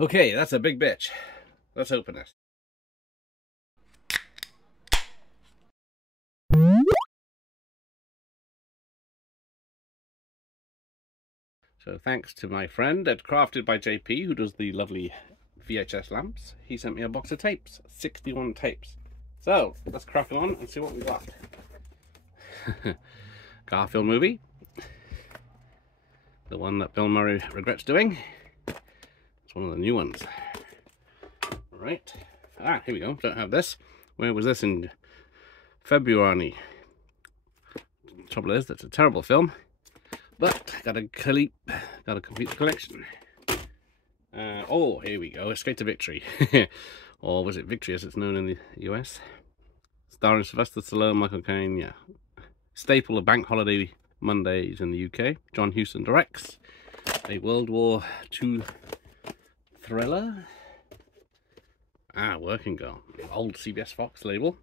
Okay, that's a big bitch. Let's open it. So thanks to my friend at Crafted by JP, who does the lovely VHS lamps, he sent me a box of tapes, 61 tapes. So let's crack on and see what we got. Garfield movie, the one that Bill Murray regrets doing. It's one of the new ones. Right, here we go. Don't have this. Where was this? In February. Trouble is, that's a terrible film, but gotta complete the collection. Oh, here we go. Escape to Victory, or was it Victory as it's known in the US? Starring Sylvester Stallone, Michael Caine. Yeah, staple of bank holiday Mondays in the UK. John Huston directs. A World War II thriller. Working Girl. Old CBS Fox label.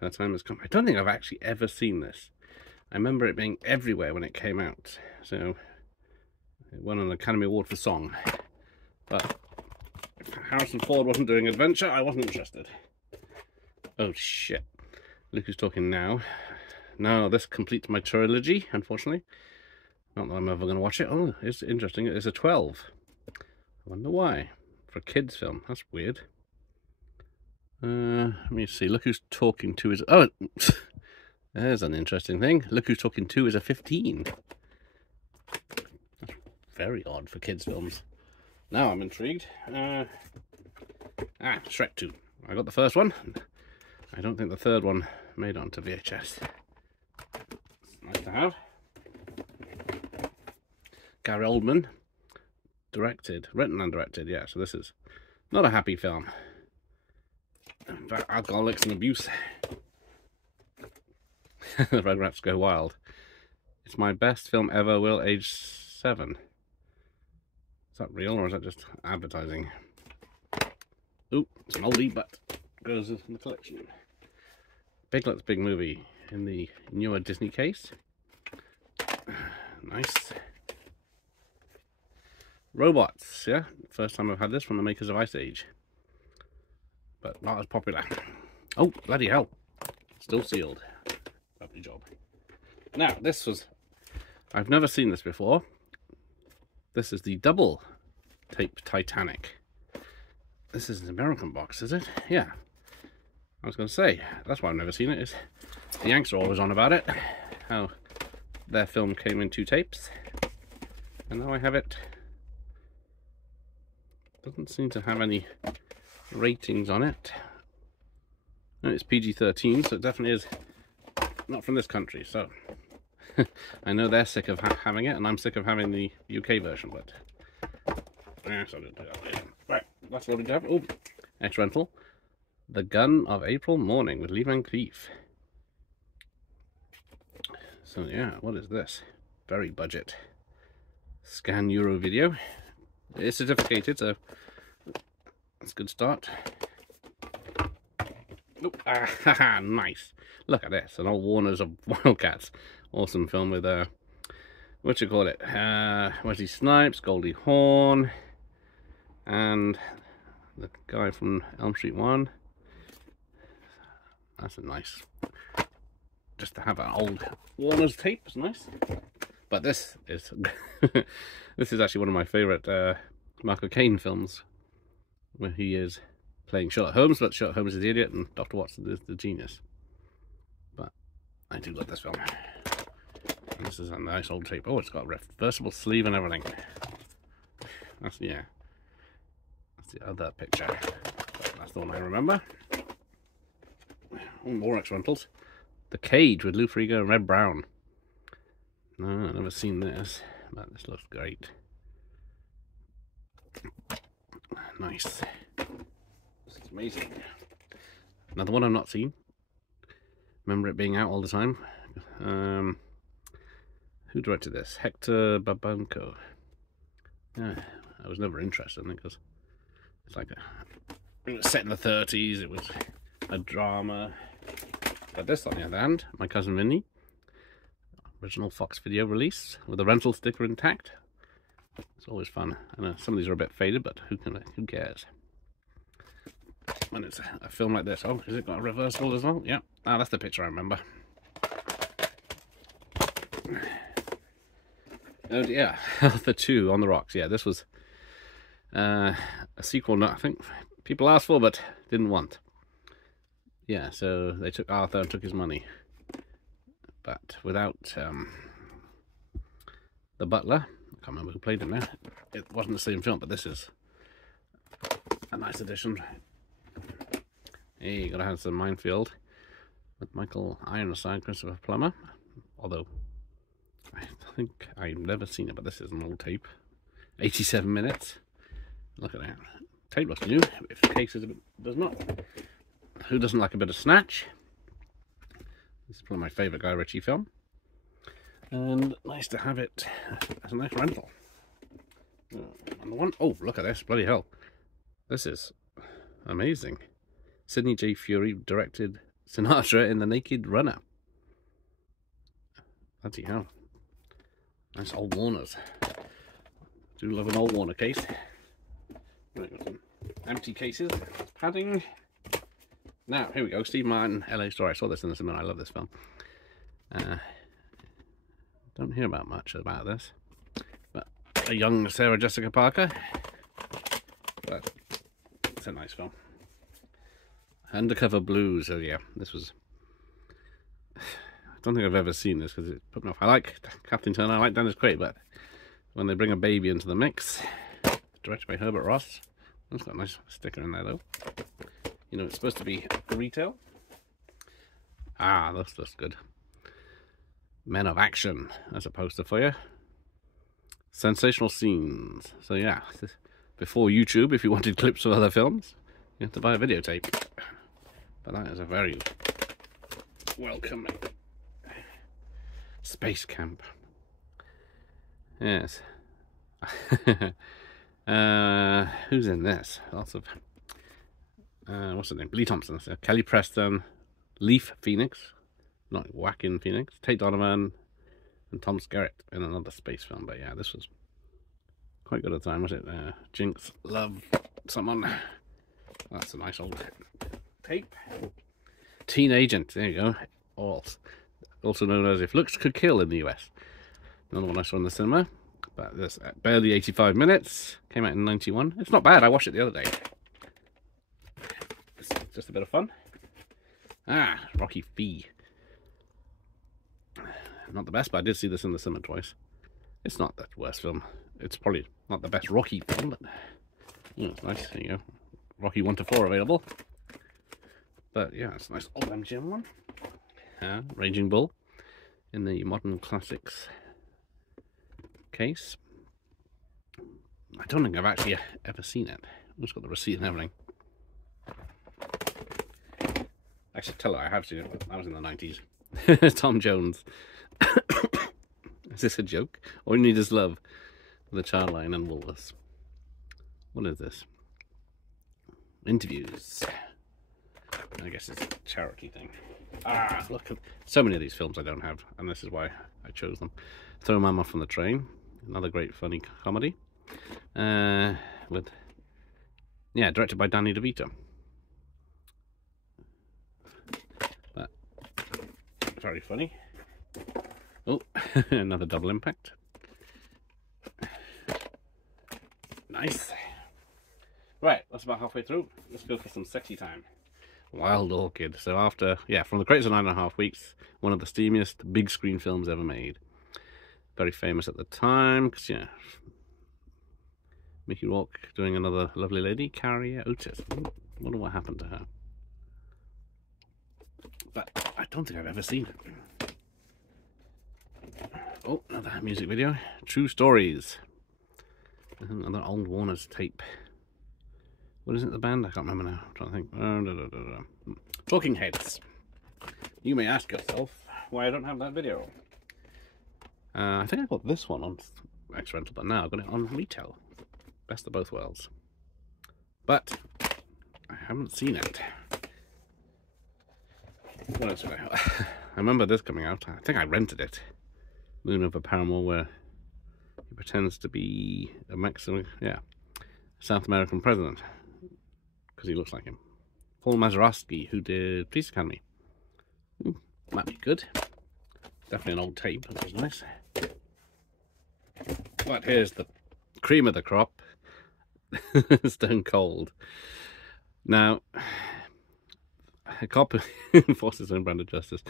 Her time has come. I don't think I've actually ever seen this. I remember it being everywhere when it came out. So it won an Academy Award for song. But if Harrison Ford wasn't doing adventure, I wasn't interested. Oh shit. Look who's talking now. No, this completes my trilogy, unfortunately. Not that I'm ever going to watch it. Oh, it's interesting. It's a 12. I wonder why. For a kid's film. That's weird. Let me see. Look who's talking to is... Oh, there's an interesting thing. Look who's talking to is a 15. That's very odd for kids' films. Now I'm intrigued. Shrek 2. I got the first one. I don't think the third one made it onto VHS. Nice to have. Gary Oldman directed, written and directed, yeah, so this is not a happy film. But alcoholics and abuse. The Rugrats Go Wild. It's my best film ever, will age 7. Is that real or is that just advertising? Ooh, it's an oldie, but goes in the collection. Piglet's Big Movie in the newer Disney case. Nice. Robots, yeah. First time I've had this from the makers of Ice Age. But not as popular. Oh, bloody hell. Still sealed. Lovely job. Now, this was... I've never seen this before. This is the double tape Titanic. This is an American box, is it? Yeah. I was going to say, that's why I've never seen it. Is the Yanks are always on about it. How their film came in 2 tapes. And now I have it. Doesn't seem to have any ratings on it. No, it's PG-13, so it definitely is not from this country. So I know they're sick of having it, and I'm sick of having the UK version. But so I'll do that later. Right, that's what we have. Oh, X rental. The Gun of April Morning with Lee Van Cleef. So yeah, what is this? Very budget. Scan Euro video. It's certificated, so that's a good start. Nope. Nice. Look at this. An old Warner's of Wildcats. Awesome film with what you call it? Wesley Snipes, Goldie Hawn, and the guy from Elm Street 1. That's a nice. Just to have an old Warner's tape is nice. But this is this is actually one of my favourite Michael Caine films, where he is playing Sherlock Holmes, but Sherlock Holmes is the idiot and Dr. Watson is the genius. But I do love this film. And this is a nice old tape. Oh, it's got a reversible sleeve and everything. That's, yeah. That's the other picture. But that's the one I remember. Oh, more X rentals. The Cage with Lou Ferrigno and Red Brown. No, I've never seen this, but this looks great. Nice. This is amazing. Another one I've not seen. Remember it being out all the time. Who directed this? Hector Babanco. Yeah, I was never interested in it because it's like it was set in the 30s. It was a drama. But this, on the other hand, My Cousin Vinny. Original Fox video release with the rental sticker intact. It's always fun. I know some of these are a bit faded, but who cares? When it's a film like this. Oh, has it got a reversal as well? Yeah. Ah, that's the picture I remember. Oh yeah, the 2 on the Rocks. Yeah, this was a sequel. Not I think people asked for, but didn't want. Yeah, so they took Arthur and took his money, but without the butler. I can't remember who played him now. It wasn't the same film, but this is a nice addition. Hey, you gotta have some Minefield with Michael Ironside, Christopher Plummer. Although I think I've never seen it, but this is an old tape. 87 minutes. Look at that. Tape looks new. If the case does not. Who doesn't like a bit of Snatch? This is probably my favourite Guy Ritchie film. And nice to have it as a nice rental. And the one, oh, look at this, bloody hell. This is amazing. Sidney J. Furie directed Sinatra in The Naked Runner. Bloody hell. Nice old Warners. Do love an old Warner case. Right, got some empty cases. Padding. Now, here we go. Steve Martin, LA Story. I saw this in the cinema. I love this film. Don't hear about much about this, but a young Sarah Jessica Parker. But it's a nice film. Undercover Blues. Oh yeah, this was. I don't think I've ever seen this because it put me off. I like Kathleen Turner. I like Dennis Quaid, but when they bring a baby into the mix, directed by Herbert Ross. It's got a nice sticker in there though. You know, it's supposed to be retail. Ah, this looks good. Men of Action as a poster for you. Sensational Scenes. So yeah, before YouTube, if you wanted clips of other films, you have to buy a videotape. But that is a very welcoming Space Camp. Yes. Who's in this? Lots of what's her name? Lee Thompson. So Kelly Preston, Leaf Phoenix. Not Joaquin Phoenix, Tate Donovan, and Tom Skerritt in another space film. But yeah, this was quite good at the time, was it? Jinx, Love, Someone. That's a nice old tape. Teen Agent, there you go. Also known as If Looks Could Kill in the US. Another one I saw in the cinema. But this barely 85 minutes. Came out in 91. It's not bad. I watched it the other day. It's just a bit of fun. Ah, Rocky V. Not the best, but I did see this in the cinema twice. It's not the worst film. It's probably not the best Rocky film, but it's nice. There you go. Rocky 1 to 4 available. But yeah, it's a nice old MGM one. Raging Bull in the Modern Classics case. I don't think I've actually ever seen it. I've just got the receipt and everything. I should tell her I have seen it, but that was in the 90s. Tom Jones. Is this a joke? All you need is love. The Child Line and Woolworths. What is this? Interviews. I guess it's a charity thing. Ah, look at so many of these films I don't have, and this is why I chose them. Throw Mama from the Train, another great funny comedy. Directed by Danny DeVito. But very funny. Oh, another Double Impact. Nice. Right, that's about halfway through. Let's go for some sexy time. Wild Orchid. So after, from the crates of 9.5 weeks, one of the steamiest big screen films ever made. Very famous at the time, because, Mickey Rourke doing another lovely lady, Carrie Otis. I wonder what happened to her. But I don't think I've ever seen it. Oh, another music video. True Stories. Another old Warner's tape. What is it, the band? I can't remember now. I'm trying to think. Talking Heads. You may ask yourself why I don't have that video. I think I got this one on X-Rental, but now I've got it on retail. Best of both worlds. But I haven't seen it. What else did I have? I remember this coming out. I think I rented it. Moon Over Paramore, where he pretends to be a Mexican, South American president, because he looks like him. Paul Mazeroski, who did Police Academy. Might be good. Definitely an old tape, which is nice. But here's the cream of the crop. Stone Cold. Now, a cop enforces his own brand of justice.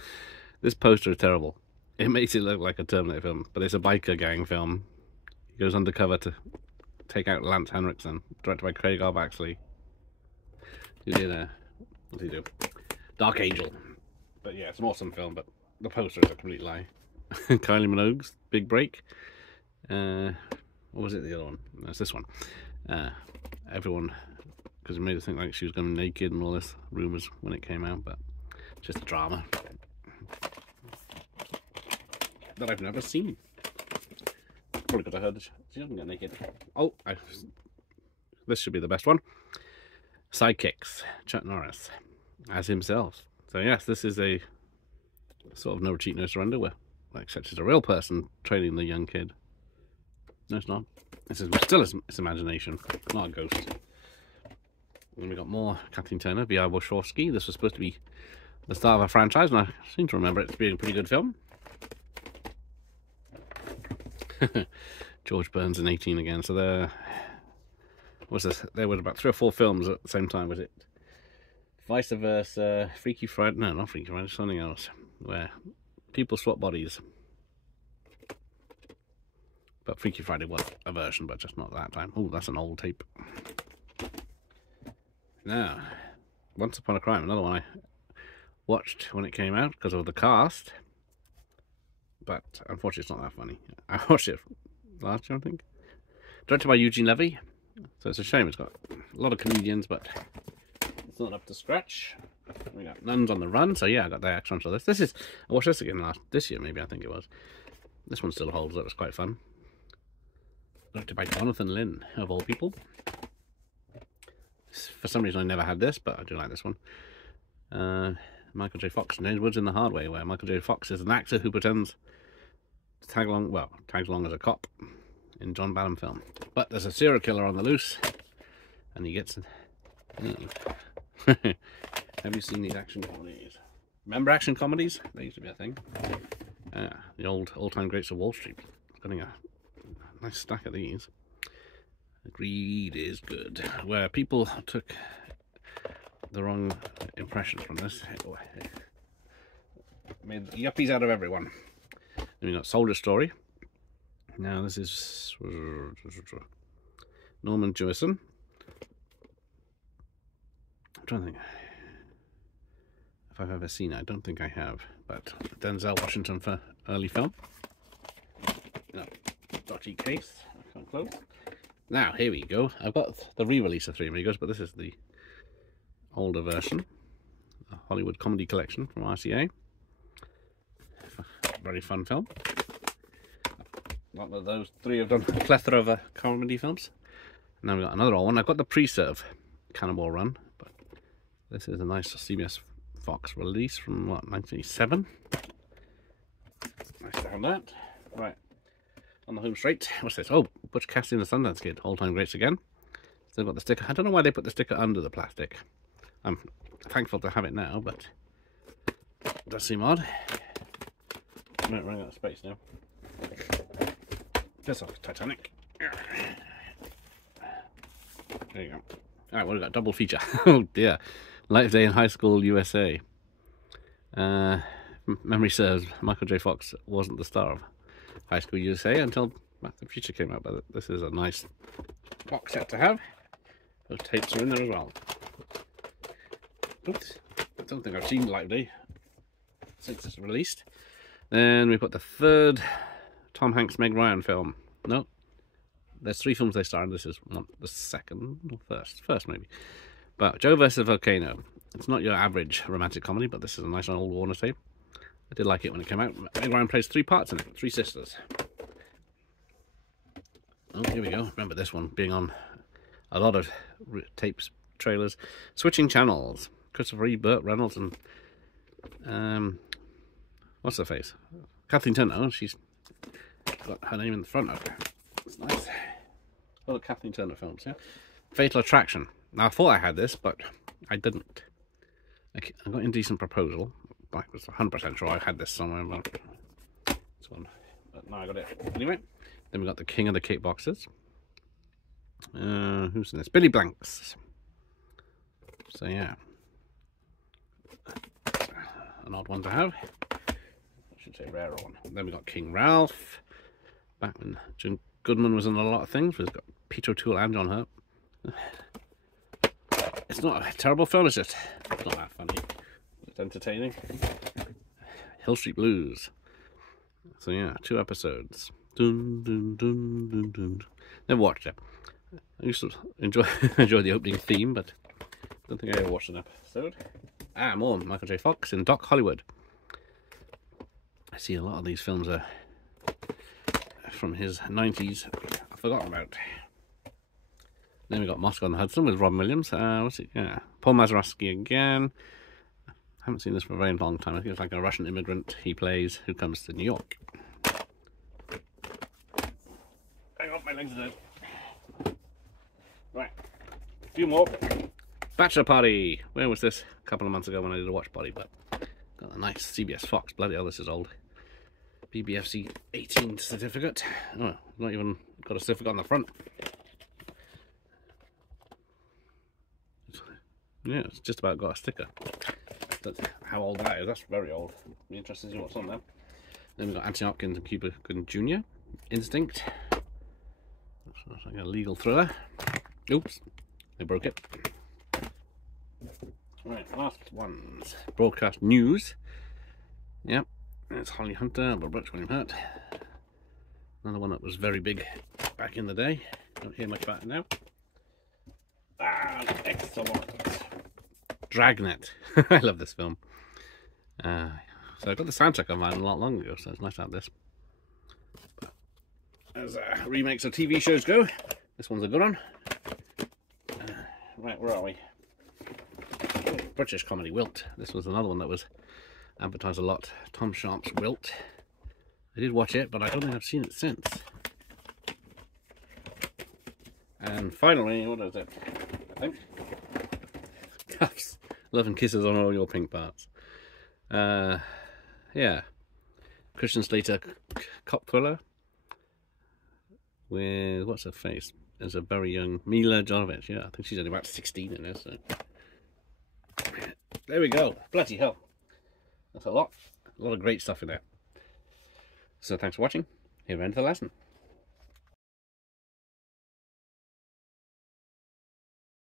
This poster is terrible. It makes it look like a Terminator film, but it's a biker gang film. He goes undercover to take out Lance Henriksen, directed by Craig R. Baxley. Who did what did he do? Dark Angel. But yeah, it's an awesome film, but the poster is a complete lie. Kylie Minogue's big break. What was it, the other one? That's this one. Everyone, because it made it think like she was going naked and all this rumours when it came out, but just a drama that I've never seen. Probably could have heard she doesn't get naked. Oh, this should be the best one. Sidekicks, Chuck Norris as himself. So yes, this is a sort of No Retreat, No Surrender, where like such as a real person training the young kid. No, it's not. This is still its imagination, not a ghost. And we got more Kathleen Turner, V.I. Wachowski. This was supposed to be the start of a franchise, and I seem to remember it being a pretty good film. George Burns in 18 again. So there was this. There were about 3 or 4 films at the same time. Was it Vice Versa, Freaky Friday? No, not Freaky Friday. Something else where people swap bodies. But Freaky Friday was a version, but just not that time. Oh, that's an old tape. Now, Once Upon a Crime, another one I watched when it came out because of the cast. But unfortunately, it's not that funny. I watched it last year, I think. Directed by Eugene Levy. So it's a shame. It's got a lot of comedians, but it's not up to scratch. We got Nuns on the Run. So yeah, I got the action onto this. I watched this again this year, maybe, I think it was. This one still holds up. It's quite fun. Directed by Jonathan Lynn, of all people. For some reason I never had this, but I do like this one. Michael J. Fox and James Woods in The Hard Way, where Michael J. Fox is an actor who pretends to tags along as a cop in John Badham film. But there's a serial killer on the loose, and he gets... Have you seen these action comedies? Remember action comedies? They used to be a thing. The all-time greats of Wall Street. Getting a nice stack of these. Greed is good. Where people took the wrong impressions from this. Made yuppies out of everyone. Then we got Soldier Story. Now this is Norman Jewison. I'm trying to think if I've ever seen it. I don't think I have. But Denzel Washington for early film. No, dodgy case. I can't close. Now, here we go. I've got the re-release of Three Amigos, but this is the older version. A Hollywood Comedy Collection from RCA. Very fun film. Not that those three have done a plethora of comedy films. Now we've got another old one. I've got the Preserve Cannonball Run, but this is a nice CBS Fox release from, what, 1987? Nice to have that. Right. On the home straight. What's this? Oh, Butch Cassidy and the Sundance Kid. All-time greats again. Still got the sticker. I don't know why they put the sticker under the plastic. I'm thankful to have it now, but it does seem odd. I'm running out of space now. Piss off, Titanic. There you go. Alright, what have we got? Double feature. Oh dear. Light Day in High School USA. Memory serves, Michael J. Fox wasn't the star of High School USA until Back to the Future came out, but this is a nice box set to have. Those tapes are in there as well. Oops. I don't think I've seen Light Day since it's released. Then we've got the third Tom Hanks Meg Ryan film. No, there's 3 films they star in. This is the second or first maybe. But Joe vs. Volcano. It's not your average romantic comedy, but this is a nice old Warner tape. I did like it when it came out. Meg Ryan plays 3 parts in it, 3 sisters. Oh, here we go. Remember this one being on a lot of tapes, trailers. Switching Channels. Christopher Reeve, Burt Reynolds, and what's her face? Kathleen Turner. Oh, she's got her name in the front of her. It's nice. A lot of Kathleen Turner films, yeah. Fatal Attraction. Now, I thought I had this, but I didn't. I got Indecent Proposal. I was 100% sure I had this somewhere, but this one. But now I got it. Anyway, then we got The King of the Kickboxers. Who's in this? Billy Blanks. So yeah, an odd one to have. I should say rarer one. Then we got King Ralph. Back when Jim Goodman was in a lot of things. We've got Peter O'Toole and John Hurt. It's not a terrible film, it's just it's not that funny. It's entertaining. Hill Street Blues. So yeah, 2 episodes. Dun, dun, dun, dun, dun. Never watched it. I used to enjoy the opening theme, but I don't think I ever watched an episode. More Michael J. Fox in Doc Hollywood. I see a lot of these films are from his 90s. I've forgotten about. Then we got Moscow on the Hudson with Robin Williams. What's it? Yeah, Paul Mazursky again. I haven't seen this for a very long time. I think it's like a Russian immigrant he plays who comes to New York. Hang on, my legs are down. Right, a few more. Bachelor Party. Where was this? A couple of months ago when I did a watch party, but got a nice CBS Fox. Bloody hell, this is old. BBFC 18 certificate. Oh, not even got a certificate on the front. Yeah, it's just about got a sticker. That's how old that is. That's very old. Be interested to see what's on there. Then we've got Anthony Hopkins and Cuba Gooding Jr. Instinct. That's like a legal thriller. Oops, I broke it. Right, last ones. Broadcast news. Yep, it's Holly Hunter, Albert Brooks, William Hurt. Another one that was very big back in the day. Don't hear much about it now. Excellent. Dragnet. I love this film. So I got the soundtrack on mine a lot longer ago, so it's nice to have this. But as remakes of TV shows go, this one's a good one. Right, where are we? British comedy, Wilt. This was another one that was advertised a lot. Tom Sharp's Wilt. I did watch it, but I don't think I've seen it since. And finally, what is it? I think Cuffs. Love and Kisses on All Your Pink Parts. Yeah. Christian Slater cop thriller with, what's her face? There's a very young Mila Jovovich. Yeah, I think she's only about 16 in this. So. There we go. Bloody hell. That's a lot. A lot of great stuff in there. So thanks for watching. Here ends the lesson.